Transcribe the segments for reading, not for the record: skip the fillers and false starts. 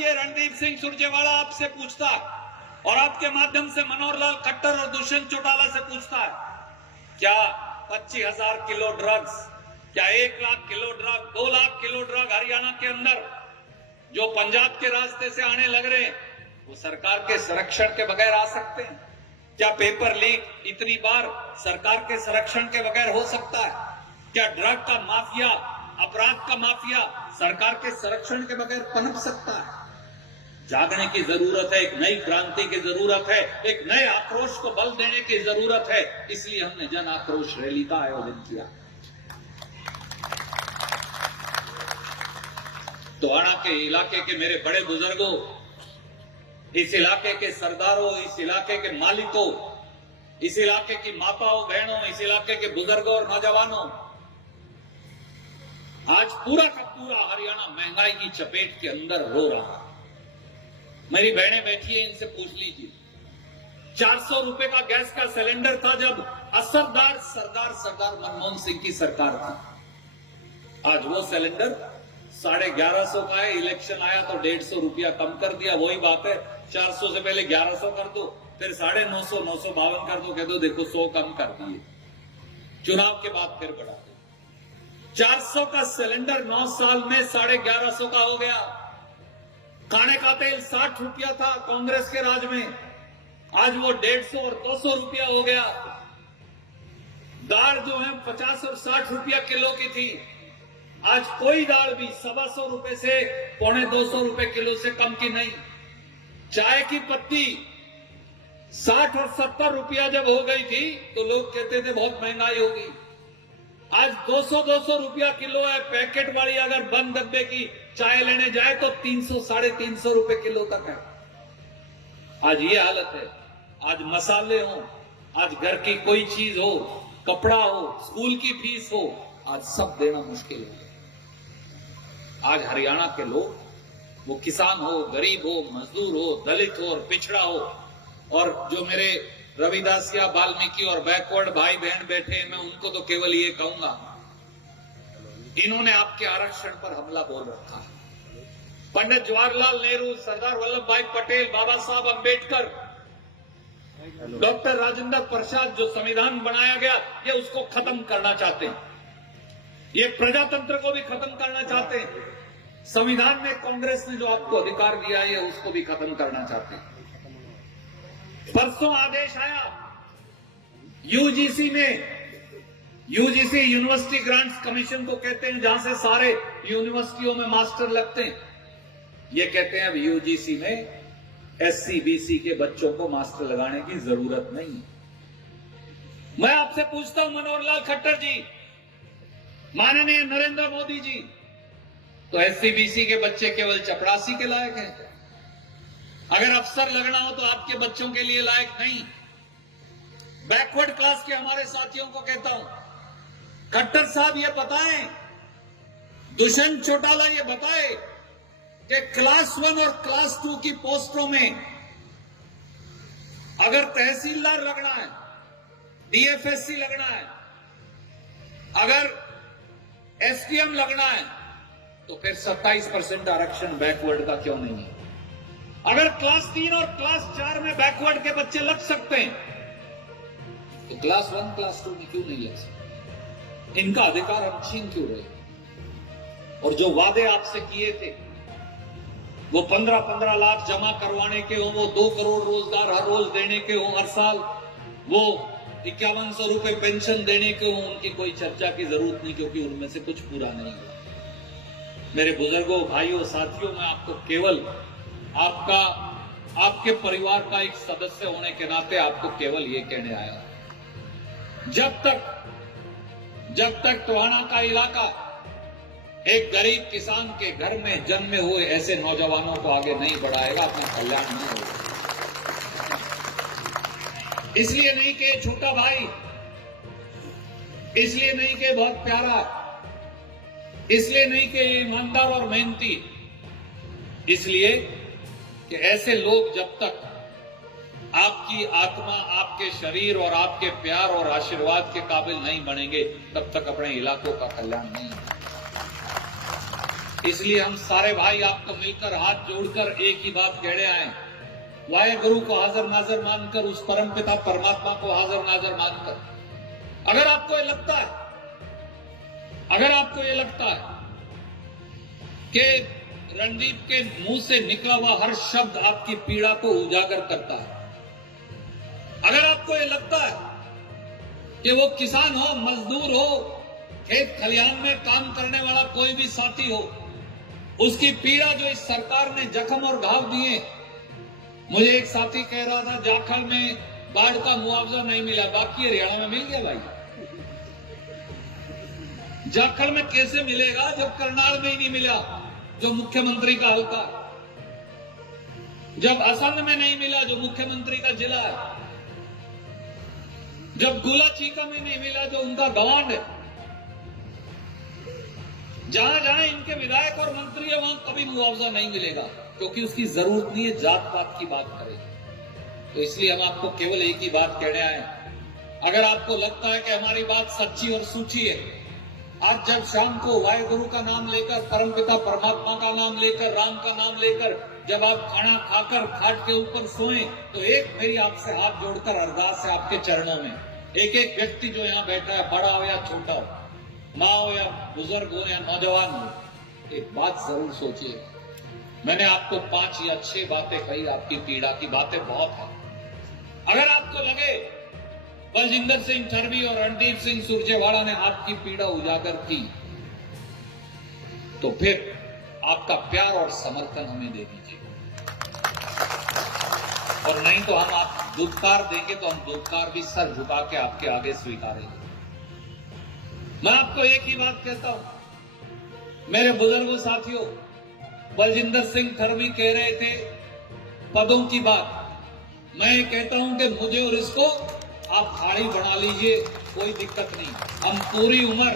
ये रणदीप सिंह सुरजेवाला आपसे पूछता है और आपके माध्यम से मनोहर लाल खट्टर और दुष्यंत चौटाला से पूछता है, क्या 25,000 किलो ड्रग्स, क्या 1 lakh kilo drug, 2 lakh kilo drug Haryana के अंदर जो पंजाब के रास्ते से आने लग रहे हैं, वो सरकार के संरक्षण के बगैर आ सकते हैं? क्या पेपर लीक इतनी बार सरकार के संरक्षण के बगैर हो सकता है? क्या ड्रग का माफिया, अपराध का माफिया सरकार के संरक्षण के बगैर पनप सकता है? जागने की जरूरत है, एक नई क्रांति की जरूरत है, एक नए आक्रोश को बल देने की जरूरत है। इसलिए हमने जन आक्रोश रैली का आयोजन किया। टोहाना के इलाके के मेरे बड़े बुजुर्गों, इस इलाके के सरदारों, इस इलाके के मालिकों, इस इलाके की माताओं बहनों, इस इलाके के बुजुर्गों और नौजवानों, आज पूरा का पूरा हरियाणा महंगाई की चपेट के अंदर रो रहा है। मेरी बहनें बैठी है, इनसे पूछ लीजिए। 400 रुपए का गैस का सिलेंडर था जब असरदार सरदार मनमोहन सिंह की सरकार थी। आज वो सिलेंडर 1150 का है। इलेक्शन आया तो 150 रुपया कम कर दिया। वही बात है, 400 से पहले 1100 कर दो, फिर 950, 952 कर दो, कह दो देखो 100 कम कर दिए, चुनाव के बाद फिर बढ़ा दो। 400 का सिलेंडर 9 साल में 1150 का हो गया। खाने का तेल 60 रुपया था कांग्रेस के राज में, आज वो 150 और 200 रुपया हो गया। दाल जो है 50 और 60 रुपया किलो की थी, आज कोई दाल भी 125 रुपए से 250 रुपए किलो से कम की नहीं। चाय की पत्ती 60 और 70 रुपया जब हो गई थी तो लोग कहते थे बहुत महंगाई होगी। आज 200 रुपया किलो है। पैकेट वाली अगर बंद डब्बे की चाय लेने जाए तो 300, 350 रुपए किलो तक है। आज ये हालत है। आज मसाले हो, आज घर की कोई चीज हो, कपड़ा हो, स्कूल की फीस हो, आज सब देना मुश्किल है। आज हरियाणा के लोग, वो किसान हो, गरीब हो, मजदूर हो, दलित हो और पिछड़ा हो, और जो मेरे रविदास या वाल्मीकि और बैकवर्ड भाई बहन बैठे हैं, मैं उनको तो केवल ये कहूंगा, इन्होंने आपके आरक्षण पर हमला बोल रखा है। पंडित जवाहरलाल नेहरू, सरदार वल्लभ भाई पटेल, बाबा साहब अंबेडकर, डॉक्टर राजेंद्र प्रसाद, जो संविधान बनाया गया, ये उसको खत्म करना चाहते हैं। ये प्रजातंत्र को भी खत्म करना चाहते हैं। संविधान में कांग्रेस ने जो आपको अधिकार दिया है, उसको भी खत्म करना चाहते हैं। परसों आदेश आया यूजीसी में, यूजीसी यूनिवर्सिटी ग्रांट्स कमीशन को कहते हैं, जहां से सारे यूनिवर्सिटियों में मास्टर लगते हैं। ये कहते हैं अब यूजीसी में एससी बीसी के बच्चों को मास्टर लगाने की जरूरत नहीं। मैं आपसे पूछता हूं मनोहर लाल खट्टर जी, माननीय नरेंद्र मोदी जी, तो एससी बीसी के बच्चे केवल चपरासी के लायक हैं? अगर अफसर लगना हो तो आपके बच्चों के लिए लायक नहीं। बैकवर्ड क्लास के हमारे साथियों को कहता हूं, खट्टर साहब ये बताएं, दुष्यंत चौटाला ये बताए कि क्लास 1 और क्लास 2 की पोस्टों में अगर तहसीलदार लगना है, डीएफएससी लगना है, अगर एसडीएम लगना है, तो फिर 27% आरक्षण बैकवर्ड का क्यों नहीं है? अगर क्लास 3 और क्लास 4 में बैकवर्ड के बच्चे लग सकते हैं, तो क्लास 1, क्लास 2 में क्यों नहीं लग सकते? इनका अधिकार हम छीन क्यों रहे? और जो वादे आपसे किए थे, वो 15-15 लाख जमा करवाने के हो, वो 2 करोड़ रोजगार हर रोज देने के हो हर साल, वो 5100 रुपए पेंशन देने के हो, उनकी कोई चर्चा की जरूरत नहीं, क्योंकि उनमें से कुछ पूरा नहीं हुआ। मेरे बुजुर्गों, भाइयों, साथियों, मैं आपको केवल आपके परिवार का एक सदस्य होने के नाते आपको केवल ये कहने आया, जब तक टोहाना का इलाका एक गरीब किसान के घर में जन्मे हुए ऐसे नौजवानों को आगे नहीं बढ़ाएगा, अपना कल्याण नहीं होगा। इसलिए नहीं कि छोटा भाई, इसलिए नहीं कि बहुत प्यारा, इसलिए नहीं कि ईमानदार और मेहनती, इसलिए कि ऐसे लोग जब तक आपकी आत्मा, आपके शरीर और आपके प्यार और आशीर्वाद के काबिल नहीं बनेंगे, तब तक अपने इलाकों का कल्याण नहीं होगा। इसलिए हम सारे भाई आपको मिलकर हाथ जोड़कर एक ही बात कहने आए, वाहेगुरु को हाजिर नाजर मानकर, उस परम पिता परमात्मा को हाजिर नाजर मानकर, अगर आपको ये लगता है कि रणदीप के मुंह से निकला हुआ हर शब्द आपकी पीड़ा को उजागर करता है, अगर आपको ये लगता है कि वो किसान हो, मजदूर हो, खेत खलिहान में काम करने वाला कोई भी साथी हो, उसकी पीड़ा जो इस सरकार ने जख्म और घाव दिए। मुझे एक साथी कह रहा था जाखल में बाढ़ का मुआवजा नहीं मिला, बाकी हरियाणा में मिल गया भाई। जाखल में कैसे मिलेगा जब करनाल में ही नहीं मिला जो मुख्यमंत्री का हल्का, जब असंध में नहीं मिला जो मुख्यमंत्री का जिला है, जब गुला चीका में नहीं मिला जो उनका गवांड है। जहां जहां इनके विधायक और मंत्री है वहां कभी मुआवजा नहीं मिलेगा, क्योंकि उसकी जरूरत नहीं है जात पात की बात करें। तो इसलिए हम आपको केवल एक ही बात कहने आए, अगर आपको लगता है कि हमारी बात सच्ची और सूची है, आज जब शाम को वाहेगुरु का नाम लेकर, परमपिता परमात्मा का नाम लेकर, राम का नाम लेकर जब आप खाना खाकर खाट के ऊपर सोएं, तो एक मेरी आपसे हाथ जोड़कर अरदास है आपके चरणों में, एक एक व्यक्ति जो यहाँ बैठा है, बड़ा हो या छोटा हो, माँ हो या बुजुर्ग हो या नौजवान हो, एक बात जरूर सोचिए। मैंने आपको 5 या 6 बातें कही, आपकी पीड़ा की बातें बहुत है। अगर आपको लगे बलजिंदर सिंह ठरवी और रणदीप सिंह सुरजेवाला ने आपकी पीड़ा उजागर की, तो फिर आपका प्यार और समर्थन हमें दे दीजिए, और नहीं तो हम आप दुत्कार देंगे तो हम दुत्कार भी सर झुका के आपके आगे स्वीकारेंगे। मैं आपको एक ही बात कहता हूं, मेरे बुजुर्गों साथियों, बलजिंदर सिंह ठरवी कह रहे थे पदों की बात, मैं कहता हूं कि मुझे और इसको आप खाड़ी बना लीजिए, कोई दिक्कत नहीं। हम पूरी उम्र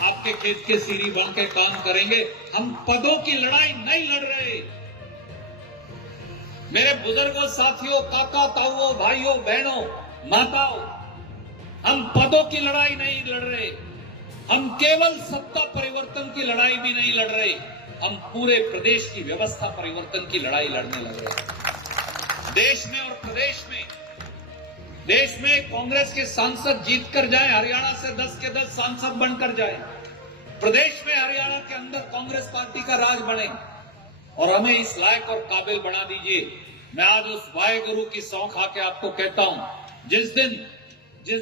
आपके खेत के सीरी बन के काम करेंगे, हम पदों की लड़ाई नहीं लड़ रहे। मेरे बुजुर्गों साथियों, काका ताऊओं, भाइयों बहनों, माताओं, हम पदों की लड़ाई नहीं लड़ रहे, हम केवल सत्ता परिवर्तन की लड़ाई भी नहीं लड़ रहे, हम पूरे प्रदेश की व्यवस्था परिवर्तन की लड़ाई लड़ने लग रहे। देश में और प्रदेश में, देश में कांग्रेस के सांसद जीतकर जाएं, हरियाणा से 10 के 10 सांसद बनकर जाएं, प्रदेश में हरियाणा के अंदर कांग्रेस पार्टी का राज बने, और हमें इस लायक और काबिल बना दीजिए। मैं आज उस वाहेगुरु की सौं खा के आपको कहता हूं, जिस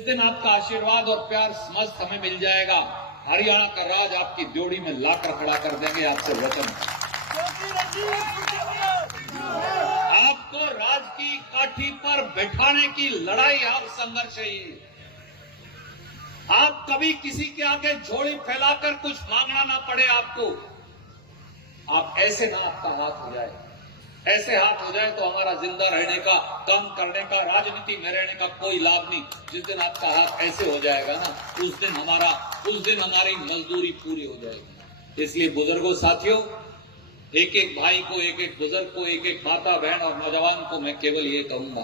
दिन आपका आशीर्वाद और प्यार मस्त हमें मिल जाएगा, हरियाणा का राज आपकी ड्योढ़ी में लाकर खड़ा कर देंगे। आपसे वचन, आपको राज की काठी पर बैठाने की लड़ाई, आप संघर्ष है ये। आप कभी किसी के आगे झोली फैलाकर कुछ मांगना ना पड़े आपको, आप ऐसे ना आपका हाथ हो जाए, ऐसे हाथ हो जाए तो हमारा जिंदा रहने का, काम करने का, राजनीति में रहने का कोई लाभ नहीं। जिस दिन आपका हाथ ऐसे हो जाएगा ना, उस दिन हमारी मजदूरी पूरी हो जाएगी। इसलिए बुजुर्गों साथियों, एक एक भाई को, एक एक बुजुर्ग को, एक एक माता बहन और नौजवान को मैं केवल ये कहूंगा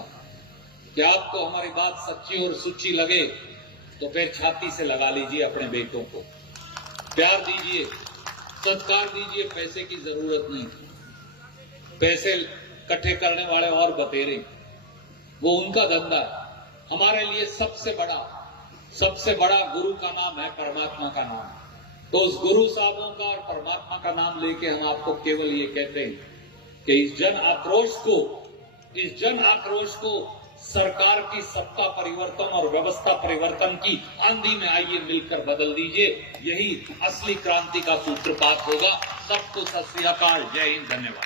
कि आपको हमारी बात सच्ची और सुच्ची लगे तो फिर छाती से लगा लीजिए अपने बेटों को, प्यार दीजिए, सत्कार दीजिए। पैसे की जरूरत नहीं, पैसे इकट्ठे करने वाले और बतेरे, वो उनका धंधा। हमारे लिए सबसे बड़ा गुरु का नाम है परमात्मा का नाम। तो उस गुरु साहबों का और परमात्मा का नाम लेके हम आपको केवल ये कहते हैं कि इस जन आक्रोश को सरकार की सत्ता परिवर्तन और व्यवस्था परिवर्तन की आंधी में आइए मिलकर बदल दीजिए। यही असली क्रांति का सूत्रपात होगा। सबको सत श्री अकाल, जय हिंद, धन्यवाद।